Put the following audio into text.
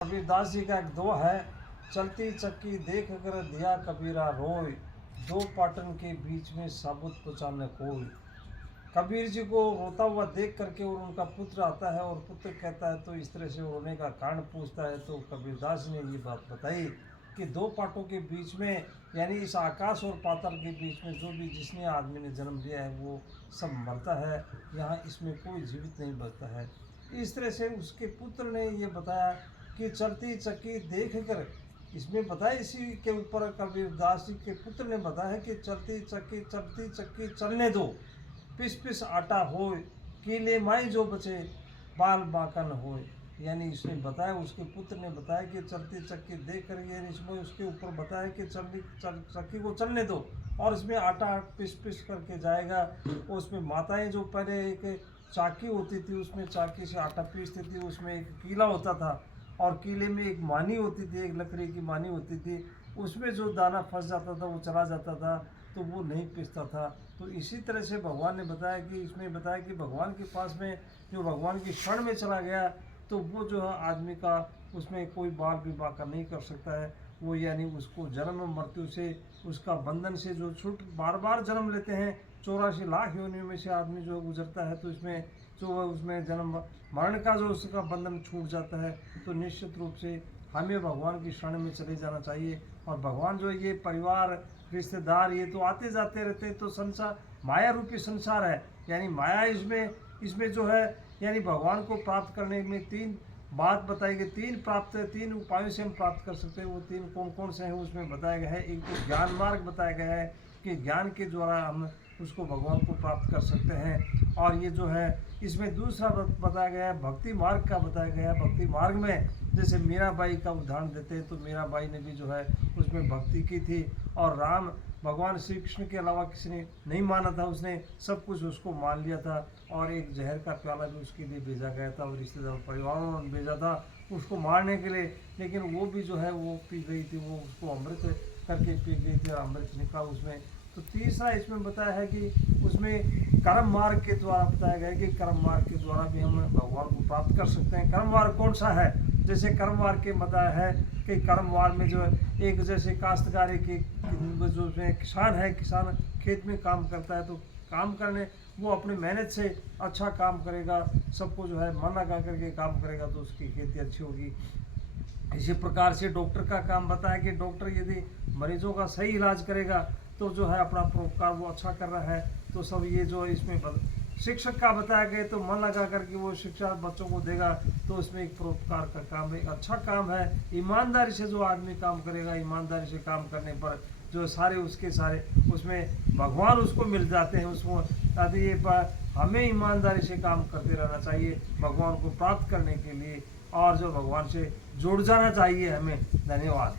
कबीरदास जी का एक दोहा है, चलती चक्की देख कर दिया कबीरा रोय, दो पाटन के बीच में साबुत पचा न कोई। कबीर जी को रोता हुआ देख करके और उनका पुत्र आता है और पुत्र कहता है तो इस तरह से रोने का कारण पूछता है, तो कबीरदास ने ये बात बताई कि दो पाटों के बीच में यानी इस आकाश और पाताल के बीच में जो भी जिसने आदमी ने जन्म लिया है वो सब मरता है, यहाँ इसमें कोई जीवित नहीं बचता है। इस तरह से उसके पुत्र ने ये बताया कि चलती चक्की देख कर, इसमें बताया इसी के ऊपर कबीरदास जी के पुत्र ने बताया कि चलती चक्की चलने दो, पिस पिस आटा होए, कीले माई जो बचे बाल बांका न होए। यानी इसने बताया, उसके पुत्र ने बताया कि चलती चक्की देख कर, यानी इसमें उसके ऊपर बताया कि चक्की को चलने दो और इसमें आटा पिस पिस करके जाएगा। उसमें माताएं जो पहले एक चाकी होती थी, उसमें चाकी से आटा पीसती थी, उसमें एक कीला होता था और कीले में एक मानी होती थी, एक लकड़ी की मानी होती थी, उसमें जो दाना फंस जाता था वो चला जाता था तो वो नहीं पिसता था। तो इसी तरह से भगवान ने बताया कि इसमें बताया कि भगवान के पास में जो भगवान की शरण में चला गया तो वो जो है आदमी का उसमें कोई बाल भी बाका नहीं कर सकता है। वो यानी उसको जन्म मृत्यु से, उसका बंधन से जो छूट बार बार जन्म लेते हैं, 84 लाख योनियों में से आदमी जो गुजरता है तो इसमें जो उसमें जन्म मरण का जो उसका बंधन छूट जाता है। तो निश्चित रूप से हमें भगवान की शरण में चले जाना चाहिए। और भगवान जो ये परिवार रिश्तेदार ये तो आते जाते रहते हैं, तो संसार माया रूपी संसार है, यानी माया इसमें जो है यानी भगवान को प्राप्त करने में तीन बात बताई गई, तीन उपायों से हम प्राप्त कर सकते हैं। वो तीन कौन कौन से हैं उसमें बताया गया है। एक तो ज्ञान मार्ग बताया गया है कि ज्ञान के द्वारा हम उसको भगवान को प्राप्त कर सकते हैं। और ये जो है इसमें दूसरा बताया गया है, भक्ति मार्ग का बताया गया है। भक्ति मार्ग में जैसे मीराबाई का उदाहरण देते हैं, तो मीराबाई ने भी जो है उसमें भक्ति की थी और राम भगवान श्री कृष्ण के अलावा किसी ने नहीं माना था, उसने सब कुछ उसको मान लिया था। और एक जहर का प्याला भी उसके लिए भेजा गया था और रिश्तेदार परिवारों ने भेजा था उसको मारने के लिए, लेकिन वो भी जो है वो पी गई थी, वो उसको अमृत करके पी गई थी और अमृत निकला उसमें। तो तीसरा इसमें बताया है कि उसमें कर्म मार्ग के द्वारा बताया गया है कि कर्म मार्ग के द्वारा भी हम भगवान को प्राप्त कर सकते हैं। कर्म मार्ग कौन सा है? जैसे कर्म मार्ग के बताया है कि कर्म मार्ग में जो है एक जैसे काश्तकारी के जो किसान है, किसान खेत में काम करता है, तो काम करने वो अपनी मेहनत से अच्छा काम करेगा, सबको जो है मन लगा करके काम करेगा तो उसकी खेती अच्छी होगी। इसी प्रकार से डॉक्टर का काम बताया कि डॉक्टर यदि मरीजों का सही इलाज करेगा तो जो है अपना परोपकार वो अच्छा कर रहा है। तो सब ये जो इसमें शिक्षक का बताया गया तो मन लगा करके वो शिक्षा बच्चों को देगा, तो उसमें एक परोपकार का काम है, एक अच्छा काम है। ईमानदारी से जो आदमी काम करेगा, ईमानदारी से काम करने पर जो सारे उसके सारे उसमें भगवान उसको मिल जाते हैं उसको। ताकि ये हमें ईमानदारी से काम करते रहना चाहिए भगवान को प्राप्त करने के लिए, और जो भगवान से जुड़ जाना चाहिए हमें। धन्यवाद।